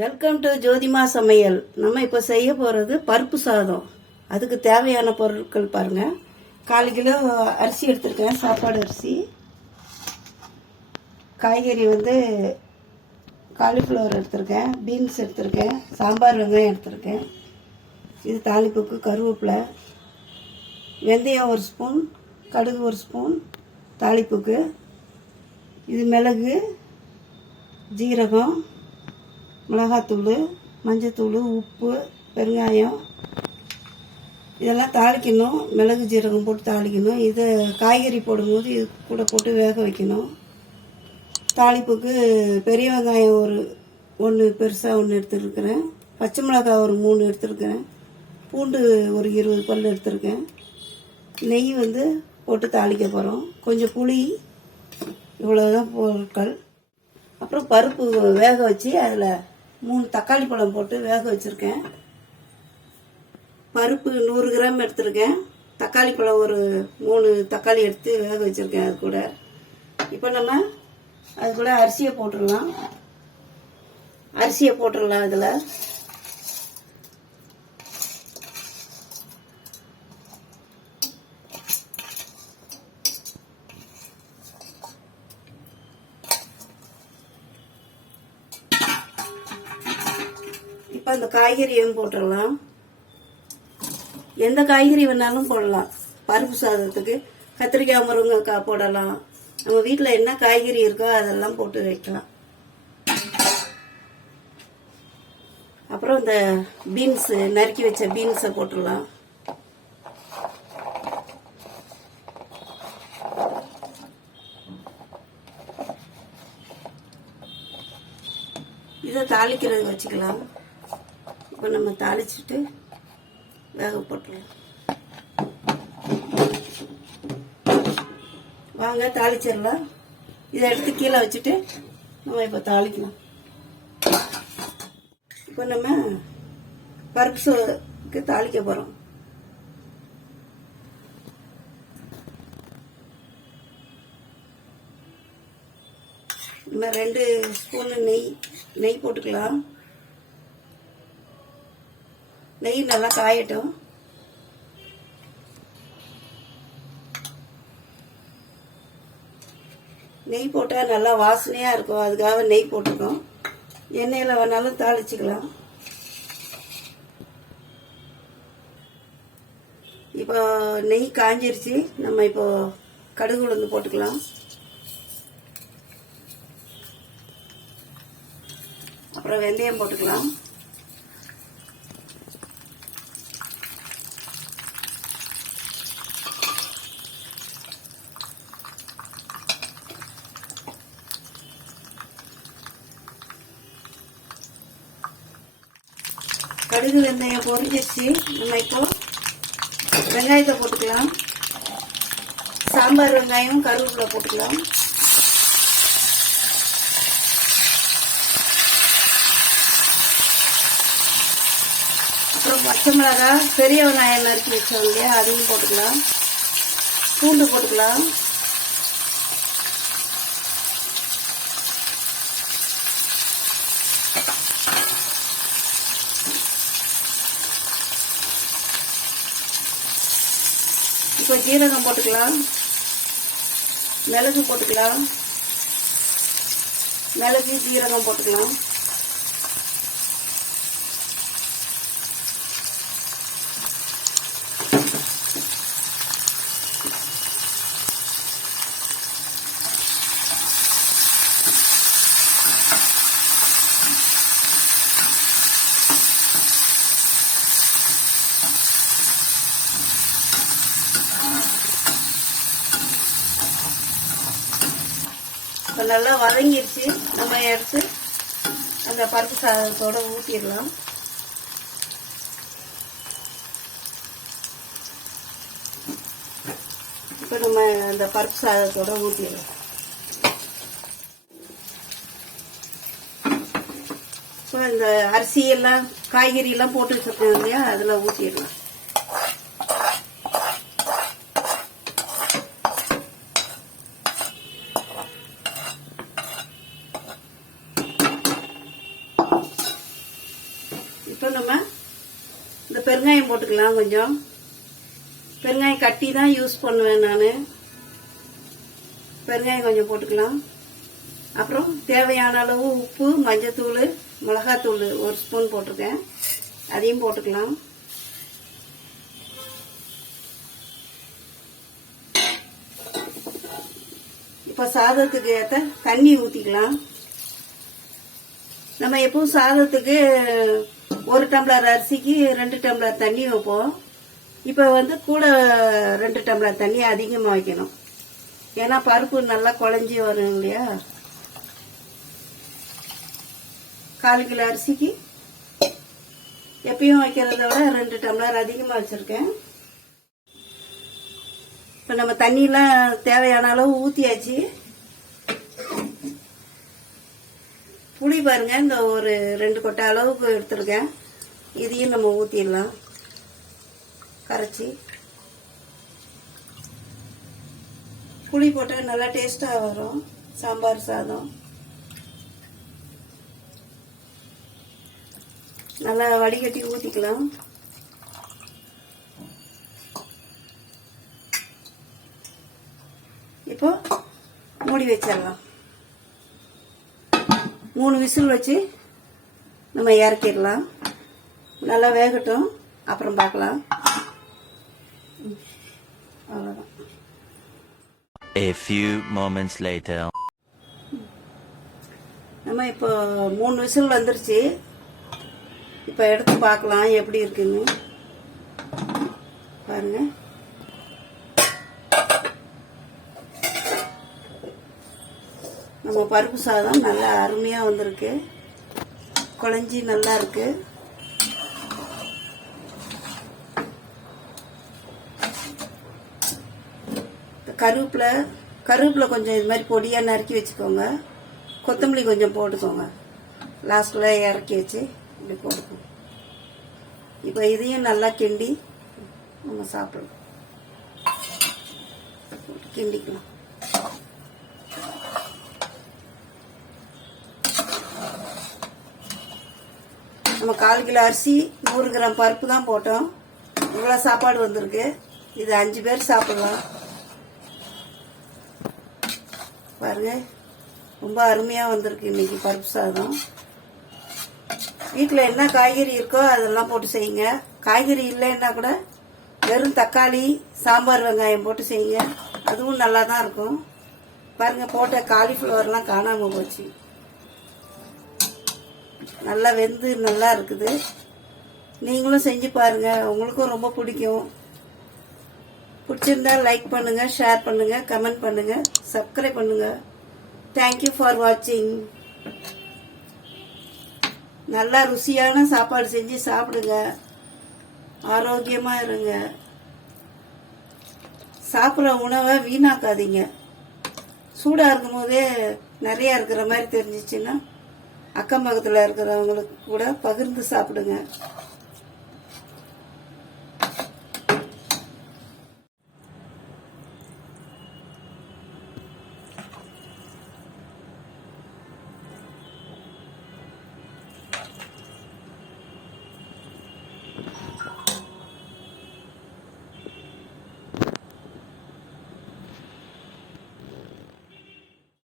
Welcome to ஜோதிமா சமையல். நம்ம இப்போ செய்ய போகிறது பருப்பு சாதம். அதுக்கு தேவையான பொருட்கள் பாருங்க. 1/4 கிலோ அரிசி எடுத்திருக்கேன், சாப்பாடு அரிசி. காய்கறி காலிஃப்ளவர் எடுத்திருக்கேன், பீன்ஸ் எடுத்திருக்கேன், சாம்பார் வெங்காயம் எடுத்திருக்கேன். இது தாளிப்புக்கு கருவேப்பிலை, வெந்தயம் 1 ஸ்பூன், கடுகு 1 ஸ்பூன் தாளிப்புக்கு. இது மிளகு, ஜீரகம், மிளகாத்தூள், மஞ்சத்தூள், உப்பு, பெருங்காயம் இதெல்லாம் தாளிக்கணும். மிளகு ஜீரகம் போட்டு தாளிக்கணும். இதை காய்கறி போடும்போது இது கூட போட்டு வேக வைக்கணும். தாளிப்புக்கு பெரிய வெங்காயம் ஒன்று பெருசாக ஒன்று எடுத்துருக்கிறேன், பச்சை மிளகாய் 3 எடுத்துருக்கிறேன், பூண்டு 20 பல் எடுத்துருக்கேன். நெய் போட்டு தாளிக்க போகிறோம். கொஞ்சம் புளி, இவ்வளோதான் பொருட்கள். அப்புறம் பருப்பு வேக வச்சு அதில் 3 தக்காளி பழம் போட்டு வேக வச்சுருக்கேன். பருப்பு 100 கிராம் எடுத்துருக்கேன். தக்காளி பழம் 3 தக்காளி எடுத்து வேக வச்சுருக்கேன். அது கூட இப்போ நம்ம அது கூட அரிசியை போட்டுடலாம். இதில் இப்போ அந்த காய்கறியும் போட்டுடலாம். எந்த காய்கறி வேணாலும் போடலாம். பருப்பு சாதத்துக்கு கத்திரிக்காய், முருங்கைக்காய் போடலாம். நம்ம வீட்டில் என்ன காய்கறி இருக்கோ அதெல்லாம் போட்டு வைக்கலாம். அப்புறம் இந்த பீன்ஸ், நறுக்கி வச்ச பீன்ஸை போட்டுடலாம். இதை தாளிக்கிறது வச்சுக்கலாம். இப்போ நம்ம தாளிச்சுட்டு வேக போட்டுருவோம். வாங்க தாளிச்சிடலாம். இதை எடுத்து கீழே வச்சுட்டு நம்ம இப்போ தாளிக்கலாம். இப்போ நம்ம பருப்பு சோறுக்கு தாளிக்க போகிறோம். நம்ம 2 ஸ்பூன் நெய் போட்டுக்கலாம். நெய் நல்லா காயட்டும். நெய் போட்டால் நல்லா வாசனையாக இருக்கும், அதுக்காக நெய் போட்டுக்கோம். எண்ணெயில் வேணாலும் தாளிச்சிக்கலாம். இப்போ நெய் காஞ்சிருச்சு. நம்ம இப்போ கடுகு உளுந்து போட்டுக்கலாம். அப்புறம் வெந்தயம் போட்டுக்கலாம். கடுகு வெந்தயம் பொரிஞ்சிருச்சு. நம்ம இப்போ வெங்காயத்தை போட்டுக்கலாம். சாம்பார் வெங்காயம், கருவேப்பிலை போட்டுக்கலாம். அப்புறம் பச்சை மிளகாய், பெரிய வெங்காயம் நறுக்கி வச்சோம் இல்லையா, அதையும் போட்டுக்கலாம். பூண்டு போட்டுக்கலாம். இப்போ ஜீரகம் போட்டுக்கலாம். மிளகு போட்டுக்கலாம். மிளகு, ஜீரகம் போட்டுக்கலாம். இப்போ நல்லா வதங்கிடுச்சு. நம்ம எடுத்து அந்த பருப்பு சாதத்தோடு ஊற்றிடலாம். இப்போ நம்ம அந்த பருப்பு சாதத்தோடு ஊற்றிடலாம். இப்போ இந்த அரிசியெல்லாம், காய்கறியெல்லாம் போட்டு வச்சுருக்கோம் இல்லையா, அதில் ஊற்றிடலாம். இப்போ நம்ம இந்த பெருங்காயம் போட்டுக்கலாம். கொஞ்சம் பெருங்காயம் கட்டி தான் யூஸ் பண்ணுவேன் நான். பெருங்காயம் கொஞ்சம் போட்டுக்கலாம். அப்புறம் தேவையான அளவு உப்பு, மஞ்சத்தூள், மிளகாத்தூள் 1 ஸ்பூன் போட்டிருக்கேன். அதையும் போட்டுக்கலாம். இப்போ சாதத்துக்கு ஏற்ற தண்ணி ஊற்றிக்கலாம். நம்ம எப்பவும் சாதத்துக்கு 1 டம்ளர் அரிசிக்கு 2 டம்ளர் தண்ணி வைப்போம். இப்போ கூட 2 டம்ளர் தண்ணி அதிகமாக வைக்கணும். ஏன்னா பருப்பு நல்லா குழஞ்சி வரும் இல்லையா. 1/4 கிலோ அரிசிக்கு எப்பயும் வைக்கிறத விட 2 டம்ளர் அதிகமாக வச்சுருக்கேன். இப்போ நம்ம தண்ணியெலாம் தேவையான அளவு ஊற்றியாச்சு. புளி பாருங்க, இந்த ஒரு 2 கொட்டை அளவுக்கு எடுத்துருக்கேன். இதையும் நம்ம ஊற்றிடலாம். கரைச்சி புளி போட்டால் நல்லா டேஸ்டாக வரும் சாம்பார் சாதம். நல்லா வடிகட்டி ஊற்றிக்கலாம். இப்போ மூடி வச்சிடலாம். 3 விசில் வச்சு நம்ம இறக்கிடலாம். நல்லா வேகட்டும், அப்புறம் பார்க்கலாம். அவ்வளோதான். A few moments later. நம்ம இப்போ 3 விசில் வந்துருச்சு. இப்போ எடுத்து பார்க்கலாம் எப்படி இருக்குன்னு. பாருங்க, நம்ம பருப்பு சாதம் நல்லா அருமையாக வந்திருக்கு. குழஞ்சி நல்லா இருக்கு. கருவேப்பிலை கொஞ்சம் இது மாதிரி பொடியாக நறுக்கி வச்சுக்கோங்க. கொத்தமல்லி கொஞ்சம் போட்டுக்கோங்க. லாஸ்ட்டில் இறக்கி வச்சு இப்படி போட்டுக்கோங்க. இப்போ இதையும் நல்லா கிண்டி நம்ம சாப்பிடலாம். கிண்டிக்கலாம். நம்ம 1/4 கிலோ அரிசி 100 கிராம் பருப்பு தான் போட்டோம். இவ்வளோ சாப்பாடு வந்திருக்கு. இது 5 பேர் சாப்பிடலாம். பாருங்க, ரொம்ப அருமையாக வந்திருக்கு இன்னைக்கு பருப்பு சாதம். வீட்டில் என்ன காய்கறி இருக்கோ அதெல்லாம் போட்டு செய்யுங்க. காய்கறி இல்லைன்னா கூட வெறும் தக்காளி, சாம்பார், வெங்காயம் போட்டு செய்யுங்க. அதுவும் நல்லா தான் இருக்கும். பாருங்க, போட்ட காலிஃப்ளவர்லாம் காணாமல் போச்சு. நல்லா வெந்து நல்லா இருக்குது. நீங்களும் செஞ்சு பாருங்க, உங்களுக்கும் ரொம்ப பிடிக்கும். பிடிச்சிருந்தா லைக் பண்ணுங்க, ஷேர் பண்ணுங்க, கமெண்ட் பண்ணுங்க, சப்ஸ்கிரைப் பண்ணுங்க. தேங்க்யூ ஃபார் வாட்சிங். நல்லா ருசியான சாப்பாடு செஞ்சு சாப்பிடுங்க. ஆரோக்கியமா இருங்க. சாப்பிட்ற உணவை வீணாக்காதீங்க. சூடா இருக்கும் போதே நிறைய இருக்கிற மாதிரி தெரிஞ்சிச்சுன்னா அக்கம் பக்கத்தில் இருக்கிறவங்களுக்கு கூட பகிர்ந்து சாப்பிடுங்க.